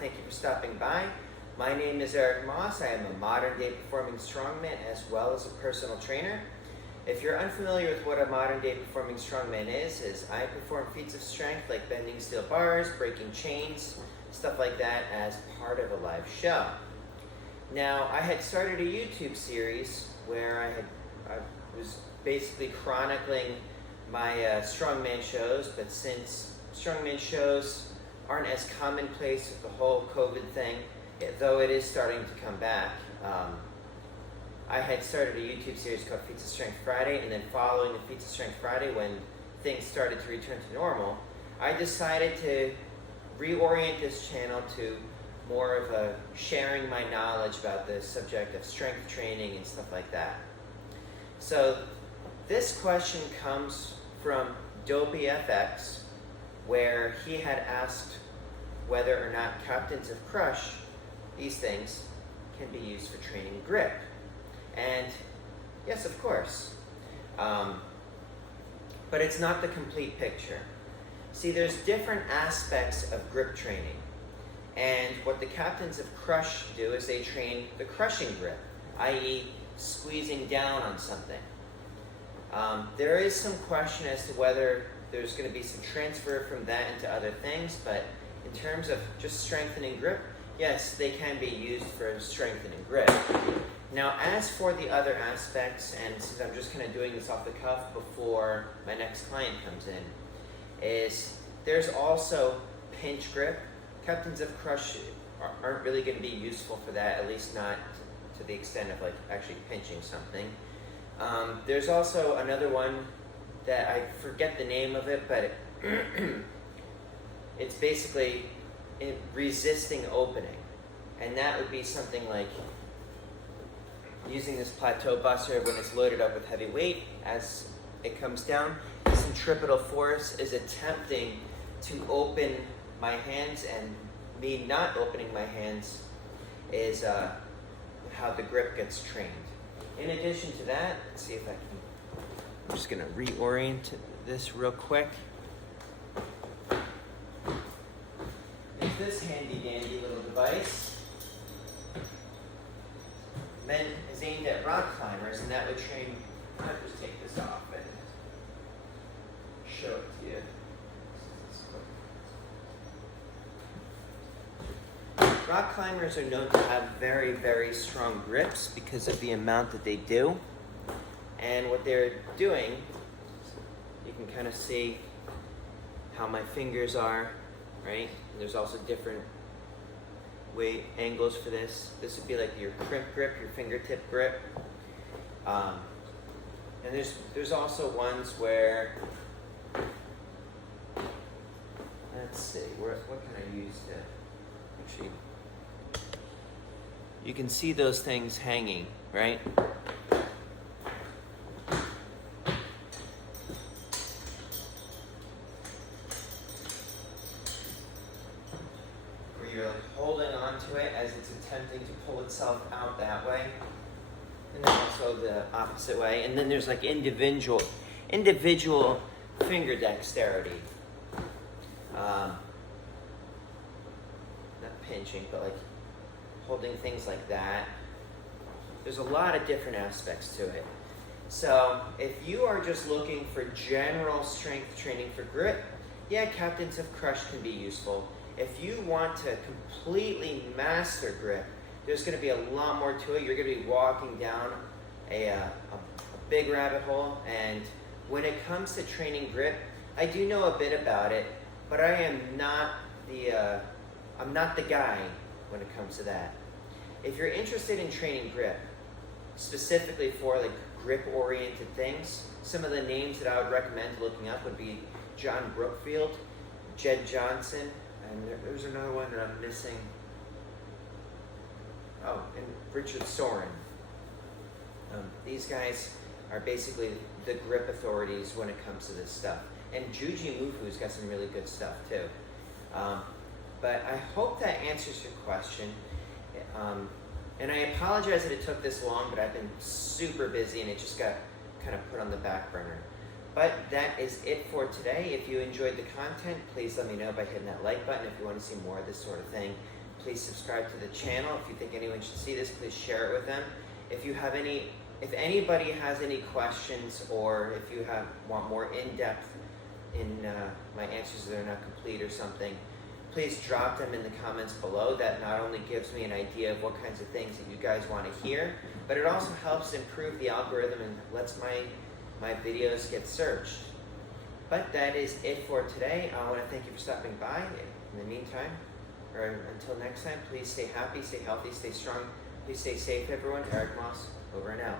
thank you for stopping by. My name is Eric Moss. I am a modern day performing strongman as well as a personal trainer. If you're unfamiliar with what a modern day performing strongman is I perform feats of strength like bending steel bars, breaking chains, stuff like that as part of a live show. Now, I had started a YouTube series where I was basically chronicling my strongman shows, but since strongman shows aren't as commonplace with the whole COVID thing, though it is starting to come back, I had started a YouTube series called Feats of Strength Friday, and then following the Feats of Strength Friday, when things started to return to normal, I decided to reorient this channel to more of a sharing my knowledge about the subject of strength training and stuff like that. So this question comes from Dopey FX, where he had asked whether or not captains of crush, these things, can be used for training grip. And yes, of course. But it's not the complete picture. See, there's different aspects of grip training. And what the captains of crush do is they train the crushing grip, i.e. squeezing down on something. There is some question as to whether there's going to be some transfer from that into other things, but in terms of just strengthening grip, yes, they can be used for strengthening grip. Now, as for the other aspects, and since I'm just kind of doing this off the cuff before my next client comes in, is there's also pinch grip. Captains of crush aren't really going to be useful for that, at least not to the extent of like actually pinching something. There's also another one that I forget the name of it, but it's basically resisting opening. And that would be something like using this plateau buster when it's loaded up with heavy weight. As it comes down, the centripetal force is attempting to open my hands, and me not opening my hands is how the grip gets trained. In addition to that, let's see if I can, I'm just going to reorient this real quick. It's this handy dandy little device is aimed at rock climbers, and that would train, I'll just take this off and show it to you. Rock climbers are known to have very, very strong grips because of the amount that they do. And what they're doing, you can kind of see how my fingers are, right? And there's also different weight angles for this. This would be like your crimp grip, your fingertip grip. And there's also ones where, let's see, what can I use to actually, you can see those things hanging, right? Where you're like holding onto it as it's attempting to pull itself out that way. And then also the opposite way. And then there's like individual finger dexterity. Not pinching, but like holding things like that. There's a lot of different aspects to it. So if you are just looking for general strength training for grip, yeah, captains of crush can be useful. If you want to completely master grip, there's going to be a lot more to it. You're going to be walking down a big rabbit hole. And when it comes to training grip, I do know a bit about it, but I am not I'm not the guy when it comes to that. If you're interested in training grip, specifically for like grip-oriented things, some of the names that I would recommend looking up would be John Brookfield, Jed Johnson, and there's another one that I'm missing. Oh, and Richard Soren. These guys are basically the grip authorities when it comes to this stuff. And Juji Mufu's got some really good stuff too. But I hope that answers your question. And I apologize that it took this long, but I've been super busy and it just got kind of put on the back burner. But that is it for today. If you enjoyed the content, please let me know by hitting that like button. If you want to see more of this sort of thing, Please subscribe to the channel. If you think anyone should see this, please share it with them. If anybody has any questions, or if you want more in-depth in my answers that are not complete or something, please drop them in the comments below. That not only gives me an idea of what kinds of things that you guys want to hear, but it also helps improve the algorithm and lets my videos get searched. But that is it for today. I want to thank you for stopping by. In the meantime, or until next time, please stay happy, stay healthy, stay strong. Please stay safe, everyone. Eric Moss, over and out.